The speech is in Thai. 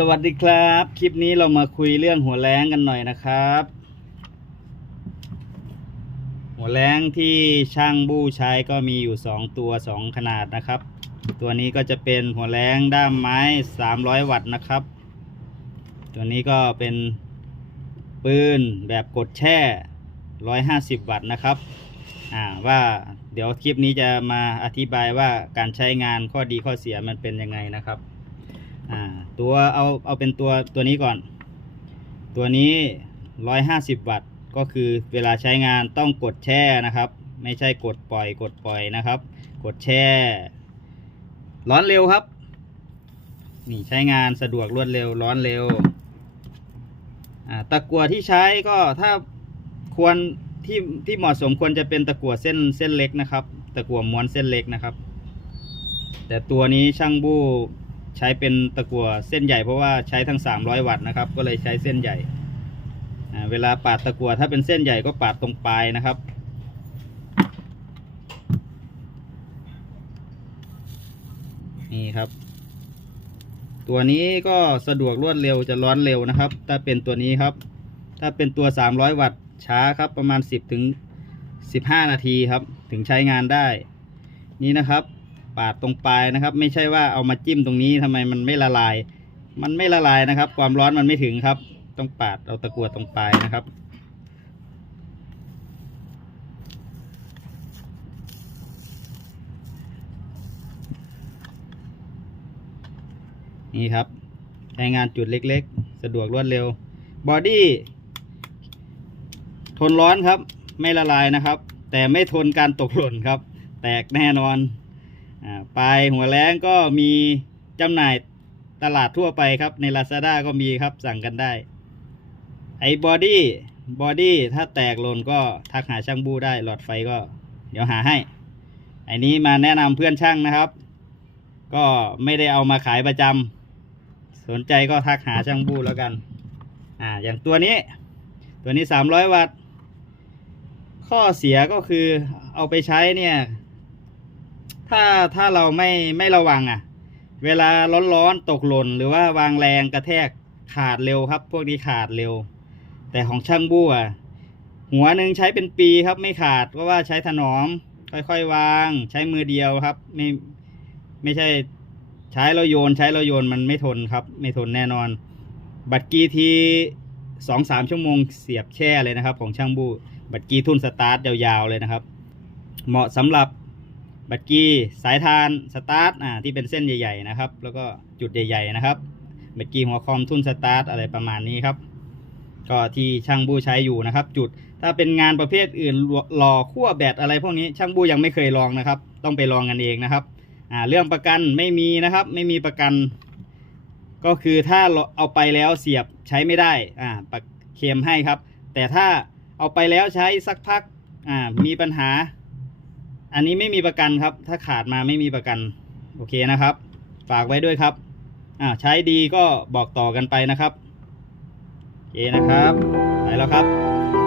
สวัสดีครับ คลิปนี้เรามาคุยเรื่องหัวแรงกันหน่อยนะครับ หัวแรงที่ช่างบู้ใช้ก็มีอยู่ 2 ตัว 2 ขนาดนะครับ ตัวนี้ก็จะเป็นหัวแรงด้ามไม้ 300 วัตต์นะครับ ตัวนี้ก็เป็นปืนแบบกดแช่ 150 วัตต์นะครับอ่าว่าเดี๋ยวคลิปนี้จะมาอธิบายว่าการใช้งานข้อดีข้อเสียมันเป็นยังไงนะครับ อ่าตัวเอาเอาเป็นตัวตัวนี้ก่อน ตัวนี้150วัตต์ก็คือเวลาใช้งานต้องกดแช่นะครับ ไม่ใช่กดปล่อยกดปล่อยนะครับ กดแช่ ร้อนเร็วครับ นี่ใช้งานสะดวกรวดเร็วร้อนเร็วอ่าตะกั่วที่ใช้ก็ถ้าควรที่ที่เหมาะสมควรจะเป็นตะกั่วเส้นเส้นเล็กนะครับ ตะกั่วม้วนเส้นเล็กนะครับ แต่ตัวนี้ช่างบู้ ใช้เป็นตะกั่วเส้นใหญ่เพราะว่าใช้ทั้ง 300 วัตต์นะครับ ก็เลยใช้เส้นใหญ่ เวลาปาดตะกั่วถ้าเป็นเส้นใหญ่ก็ปาดตรงปลายนะครับนี่ครับ ตัวนี้ก็สะดวกรวดเร็วจะร้อนเร็วนะครับ ถ้าเป็นตัวนี้ครับ ถ้าเป็นตัว 300 วัตต์ช้าครับประมาณ 10ถึง15 นาทีครับ ถึงใช้งานได้ นี่นะครับ ปาดตรงปลายนะครับ ไม่ใช่ว่าเอามาจิ้มตรงนี้ทำไมมันไม่ละลาย มันไม่ละลายนะครับ ความร้อนมันไม่ถึงครับ ต้องปาดเอาตะกั่วตรงปลายนะครับนี่ครับใช้งานจุดเล็กๆ สะดวกรวดเร็ว บอดี้ทนร้อนครับ ไม่ละลายนะครับ แต่ไม่ทนการตกหล่นครับ แตกแน่นอน ปลายหัวแรงก็มีจำหน่ายตลาดทั่วไปครับ ใน Lazada ก็มีครับสั่งกันได้ ไอ้บอดี้บอดี้ถ้าแตกหล่นก็ทักหาช่างบูได้หลอดไฟก็ เดี๋ยวหาให้ไอ้นี้มาแนะนำเพื่อนช่างนะครับ ก็ไม่ได้เอามาขายประจำสนใจก็ทักหาช่างบูแล้วกัน อ่า อย่างตัวนี้ ตัวนี้ 300 วัตต์ ข้อเสียก็คือเอาไปใช้เนี่ย ถ้าถ้าเราไม่ไม่ระวังอะ เวลาร้อนๆตกหล่น หรือว่าวางแรงกระแทกขาดเร็วครับ พวกนี้ขาดเร็ว แต่ของช่างบู้อะหัวหนึ่งใช้เป็นปีครับไม่ขาดเพราะว่าใช้ถนอม ค่อยๆวาง ใช้มือเดียวครับ ไม่ไม่ใช่ใช้เราโยนใช้เราโยนมันไม่ทนครับ ไม่ทนแน่นอน บัตรกีทีสองสามชั่วโมงเสียบแช่เลยนะครับ ของช่างบู้บัตรกีทุ่นสตาร์ทยาวๆเลยนะครับ เหมาะสำหรับ บัตรกีสายทานสตาร์ทอ่าที่เป็นเส้นใหญ่ ๆ นะครับ แล้วก็จุดใหญ่ ๆ นะครับบัตรกีหัวคอมทุ่นสตาร์ทอะไรประมาณนี้ครับ ก็ที่ช่างบู้ใช้อยู่นะครับ จุดถ้าเป็นงานประเภทอื่นหล่อขั้วแบตอะไรพวกนี้ช่างบู้ยังไม่เคยลองนะครับ ต้องไปลองกันเองนะครับอ่าเรื่องประกันไม่มีนะครับ ไม่มีประกัน ก็คือถ้าเอาไปแล้วเสียบใช้ไม่ได้อ่าปักเคลมให้ครับ แต่ถ้าเอาไปแล้วใช้สักพักอ่ามีปัญหา อันนี้ไม่มีประกันครับ ถ้าขาดมาไม่มีประกัน โอเคนะครับ ฝากไว้ด้วยครับ อ่าใช้ดีก็บอกต่อกันไปนะครับโอเคนะครับ ไปแล้วครับ